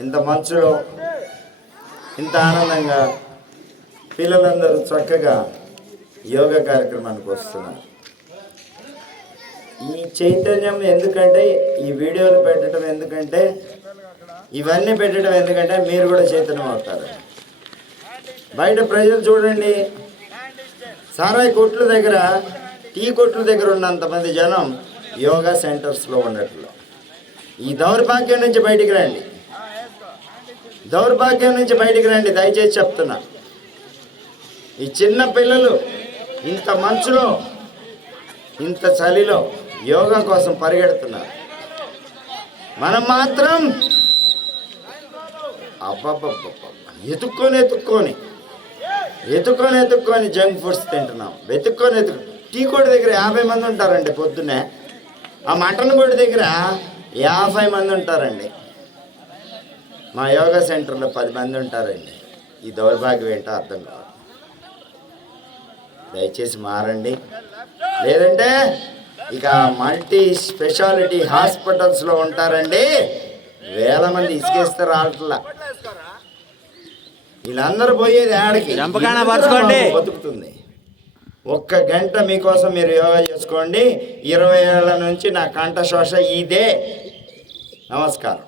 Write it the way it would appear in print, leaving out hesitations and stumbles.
ఇంత మంచులో ఇంత ఆనందంగా పిల్లలందరూ చక్కగా యోగా కార్యక్రమానికి వస్తున్నారు. ఈ చైతన్యం ఎందుకంటే, ఈ వీడియోలు పెట్టడం ఎందుకంటే, ఇవన్నీ పెట్టడం ఎందుకంటే మీరు కూడా చైతన్యం అవుతారు. బయట ప్రజలు చూడండి, సారాయి కొట్ల దగ్గర, టీ కొట్ల దగ్గర ఉన్నంతమంది జనం యోగా సెంటర్స్లో ఉన్నట్లు. ఈ దౌర్భాగ్యం నుంచి బయటికి రండి, దౌర్భాగ్యం నుంచి బయటికి రండి, దయచేసి చెప్తున్నా. ఈ చిన్న పిల్లలు ఇంత మంచులో ఇంత చలిలో యోగా కోసం పరిగెడుతున్నారు. మనం మాత్రం ఎత్తుక్కొని జంక్ ఫుడ్స్ తింటున్నాం. టీ కొట్టు దగ్గర 50 మంది ఉంటారండి పొద్దున్నే. ఆ మటన్ కొట్టు దగ్గర 50 మంది ఉంటారండి. మా యోగా సెంటర్లో 10 మంది ఉంటారండి. ఈ దౌర్భాగ్యం ఏంటో అర్థం కాదు. దయచేసి మారండి, లేదంటే ఇక మల్టీ స్పెషాలిటీ హాస్పిటల్స్లో ఉంటారండి. వేల మంది ఇసుకేస్తే రావట్లా. వీళ్ళందరూ పోయేది ఆడికి బతుకుతుంది. 1 గంట మీకోసం మీరు యోగా చేసుకోండి. 20 ఏళ్ళ నుంచి నా కంఠశ్వాస ఇదే. నమస్కారం.